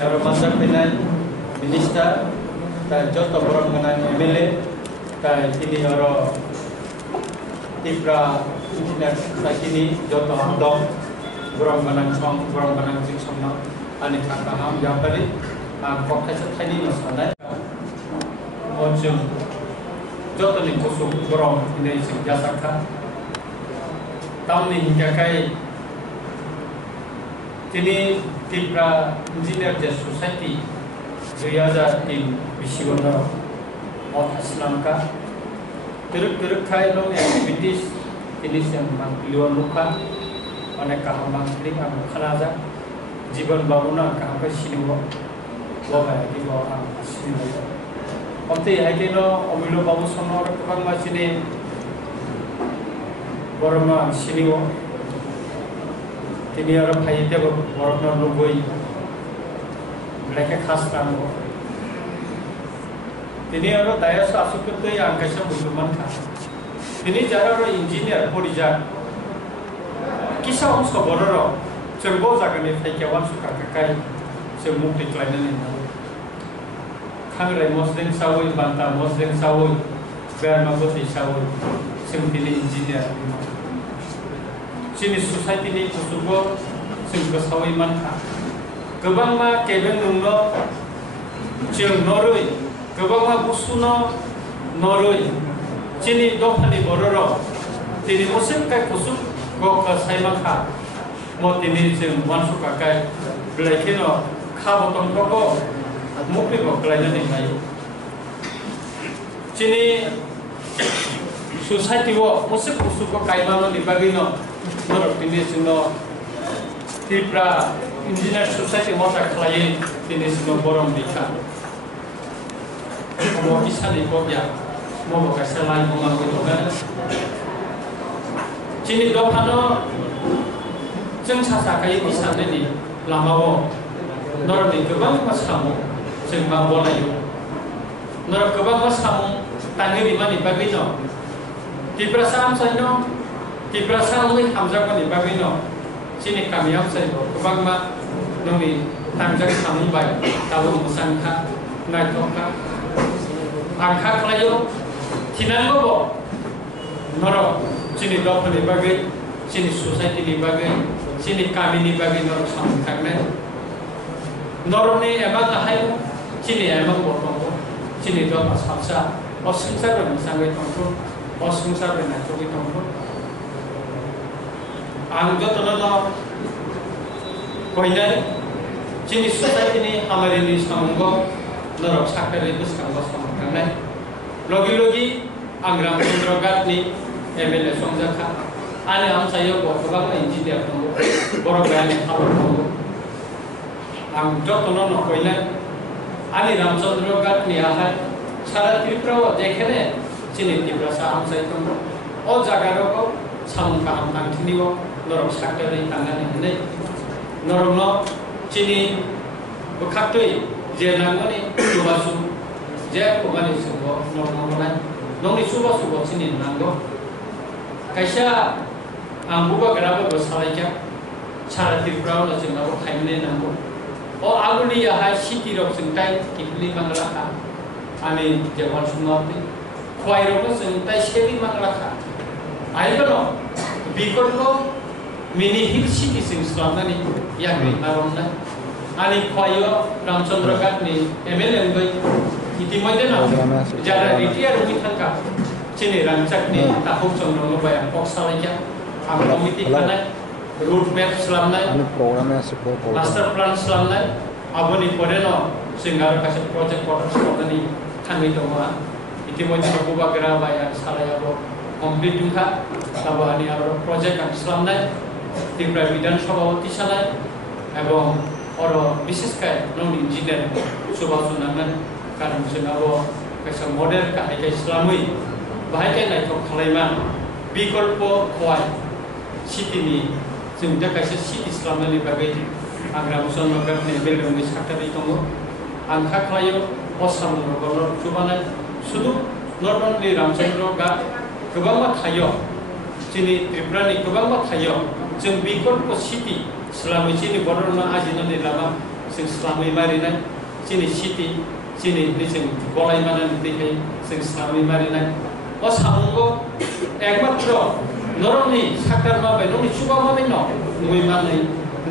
Manjak Pinai, Minister, Joto Borong Menang MLA, ini Tipra Engineer Sakini, Joto Hamdong, Borong Menang Song, Borong Menang Sing Somno, Anik Kakaham Japari, Profesor Tani Masanai, Mojum, Joto ni Kusum Borong ini Sing Jasaka, Tahun ni hingga kai Tini Tipra Engineer Society Jayaja in Bishigondoro of Aslamka Turuk Kai long activities ini yang Liwan Luka Onek Kahamang Kling Abu Khalaja Jiban Babuna Kahamka Siniwo Wabaya Kibo Am Siniwo Omti Haikino Omilo Babu Sonor Tukang Masini Boroma Siniwo Tini orang kaya dia borokno lugoi, mereka khas tango. Tini orang daya asuk itu yang angkasa musliman khas. Tini jara orang engineer polija. Kisah orang sebororo, cerbo jaga ni fakiawan suka kakai, semuk diklainan ini. Kangrai muslim sawui banta muslim sawui, biar magosi sawui, semtini engineer. Sini society ni kusubo sing kesawi manha. Kebang ma keben nungno ceng noroi, kebang ma busuno noroi. Sini dohani bororo. Tini musim kai kusuk go kesai manha. Mo tini ceng wansu kakai belakino kabotong koko mukni go kelainan ni mai. Sini society wo musim kusuk go kailano ni bagino. Menurut ini semua Tipra Engineer Society masa klien ini semua borong dika. Mau kisah di Korea, mau buka selain mengaku itu kan. Cini dopano, jeng sasa kayak di sana ni lama wo. Nor di kebang mas kamu, jeng mambo layu. Nor kebang mas kamu, tangi di mana bagi no. Tipra sam saya Tipra samui hamzak ni bagino sini kami am sai kebang ma noni hamzak samui bai tahu musangka nai toka angka kelayo tinan bobo noro sini dok ni bagai sini society ni bagai sini kami ni bagai noro samangka nai noro ni emang ahai sini emang botong sini dok asapsa osungsa ber musangai tongko osungsa ber nai toki tongko Anggo tonono koinai sini society ni hamarin ni samunggo norok sakar itu samunggo samangkanai logi anggram pundrogat ni MLA songjaka ane am sayo bo kebang engineer tunggu borok bayani hawar tunggu anggo tonono koinai ane ramchandrogat ni ahai sara Tripura dekhene sini Tripura sa am sayo tunggu o jagaro ko samungka am tangtiniwo Norok sakar ini tangan ini, norok cini bekatui jenang ini subasu, jaya kumani subo norok mana, nongi subasu cini nanggo, kaisa ambuka geraba bersalahnya, cara Tripura nasi nanggo kaimne nanggo, oh aguli ya hai city rok sentai kipli manglaka, ane jawan sumarti, kuai rok sentai sekali manglaka, ayo no, bikon lo Mini hill city sing selama ni yang ni naromna, ani koyo Ramchandra Gat ni MLA ngai itimoi dena jara retire rugi thangka cini rancak ni tahuk chondro no bayang poksalaiya am komiti kanai road map selamnai master plan selamnai aboni poreno singar kasih project portal selamnai thangi tongwa itimoi sabuba gera bayang salaya bo complete dungha sabani aro project am selamnai Tipra Bidan Sabawati Salai, এবং বিশেষ করে নন engineer সুবাসুনাঙ্গন কারণ जोंनाबो कायसा model काहायका इस्लामै बाहायका नायथक खालायमान Bikalpa खवाय सिटिनि जों दा कायसा city इस्लामनि बागै आंग्रा मुसलमानफोरनि बेलगनि साखारि दङ आं खालायो असम नगरनो जुबानाय सुदु नट अनलि रामचन्द्र गा गोबां थायो जोंनि त्रिपुरानि गोबां थायो जों बिकल्प सिटि इस्लामै जोंनि बर'नो आजिनानै लामा जों स्लामै मारिनाय जोंनि सिटि जोंनि जों गलायमानानै दैखाय जों स्लामै मारिनाय अ सामुंगो एकमात्र नरमनि साकार माबाय नरमनि सुबा माबाय न नुय मानै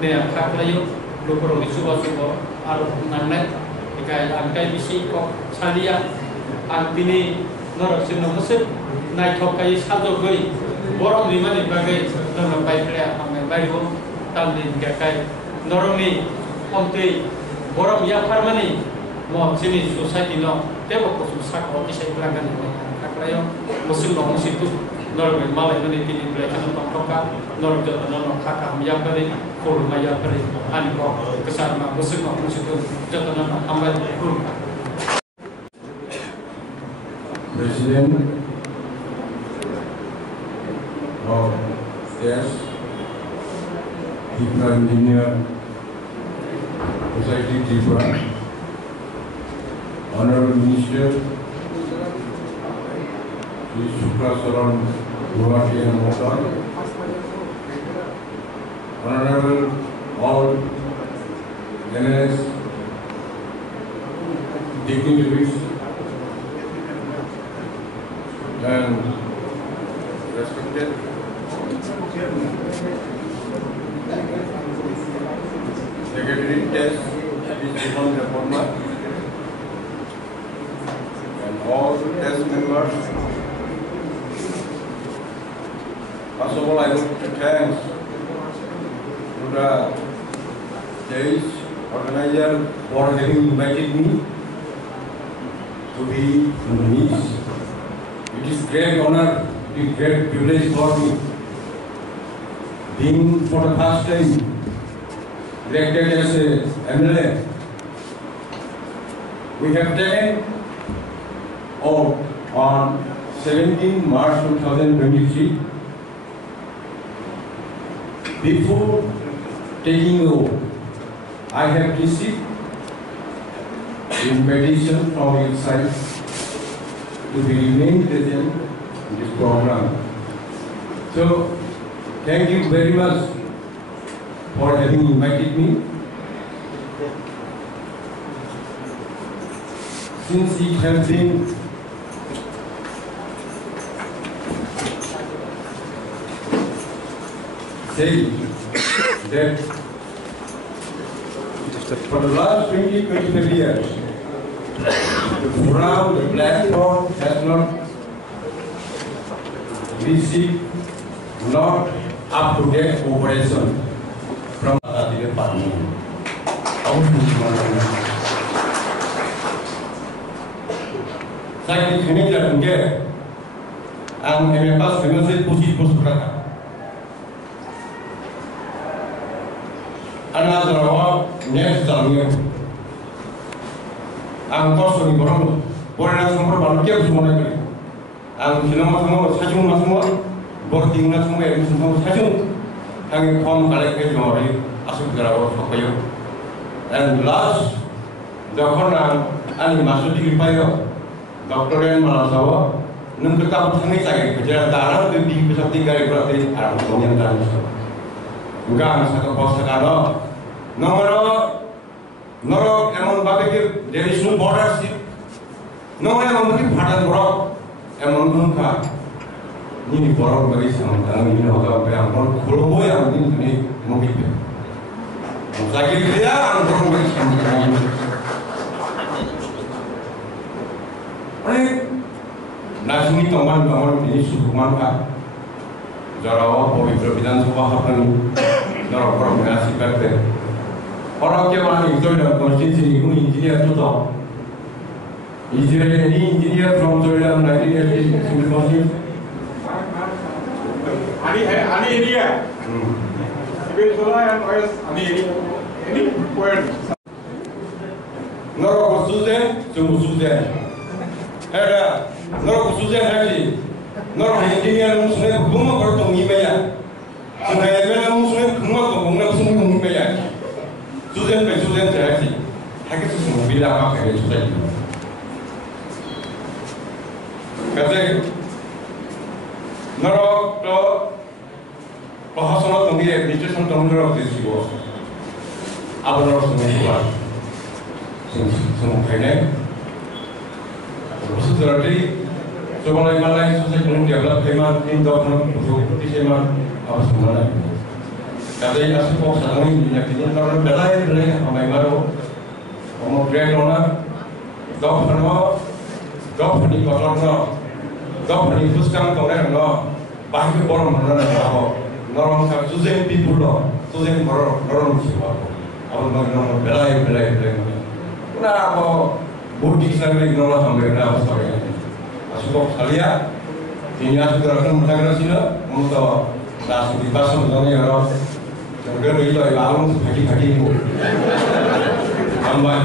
ने खाख्लायो लोगोरनि सुबा सुबा आरो नांनाय एकाय आंकाय बिसि क सालिया आं दिनै नरक जोंनो मोसे नायथकाय साजगै बरम रिमानि बागै नरक बायफ्लाया आंनाय बायगो तालनि गाकाय नरमनि अन्ते बरम याफारमानि म जोंनि ससाइटि न तेबो कसम साखौ इसाय लागान खाख्लायो मुसुल न मुसितु नरक मालाय माने दिनै ब्लायखान तंतका नरक जतन न खाखा याफारि फुल मायाफारि आनि को केसार मा मुसुल न मुसितु जतन न हामबाय full President of STES, Tripura Engineer Society Tripura, Honorable Minister Sri Shukla Saran Guwahati and Motan, Honorable all NS dignitaries and respected Secretary Test Stephen Reformer and all test members. First of all, I would thank to the stage organizer for having invited me to be in the Nice. It is great honor, it is great privilege for me, being for the first time elected as a MLA. We have taken oath on 17 March 2023. Before taking the oath, I have received invitation from your side to be remain present in this program. So, thank you very much for having invited me. Since it has been said that for the last 20-25 years, the forum, the platform has not received not up-to-date cooperation from the partner. Saya ini tidak mungkin. Ang MPAS dengan saya posisi berkata. Anak Sarawak next jalannya. Ang kosong ini orang boleh semua berbagai semua lagi. Ang film semua sajung semua, boarding semua yang semua sajung. Ang form kali ke jomari asal gerawat pakai. And last, doktor ang masuk di payo. Doktor yang malah sawa, nunggu kita bertanya saya kerja darah tu di pesawat tiga berarti arah yang darah. Enggak, satu bos sekarang. Nomor emang bagai there is no border sih. Nomor emang mungkin padan borok, emang nungka. Ini borok bagi sama dalam ini hotel yang borok kalau yang ini mungkin. Saya kira borok bagi sama dalam ini. Nasmi teman-teman ini sukuman kah? Jarawa pavitra Vidhan Sabha happen narapura mengasih kata. Orang kewan itu dah konstitusi ini engineer tu tahu. Engineer from Jordan 1980 civil engineer. Ani dia. Civil solar and oil. Ini point. Narapura Susan, semua Susan. Ada, narapura Susan lagi. Narapura engineer musnah bunga bertemu email. Sungai email musnah bunga bunga musnah email. Susan lagi. Hakik semua bila apa kerja Susan. Kerja narapura bahasa orang tengah administration tengah narapura sih bos. Apa narapura semua. सोलोंथाइनाय बोसोरारि जौगानाय मानाय ससाइटिनि develop खालामनाय इन government गथ'फोरनि सेमान आबाद संनाय गादै आसामाव साधारन बिनायनि कारण बेलाय बेलाय हामायमारो अम ग्रेडना गावफोरनि गथ'फोरनो गावफोरनि बुस्थां दंनायनो बाहायनो बरम मोननानै लाबो नरम का जुजेन पिपुल जुजेन नरम सिवा अब नरम बेलाय ना अब बहुत डिक्शनारि नरम हामबेना अवस्था आसुक खालिया ini asukurakan mengatakan sila untuk langsung dipasang dengan orang yang kedua itu alung kaki-kaki itu, tambah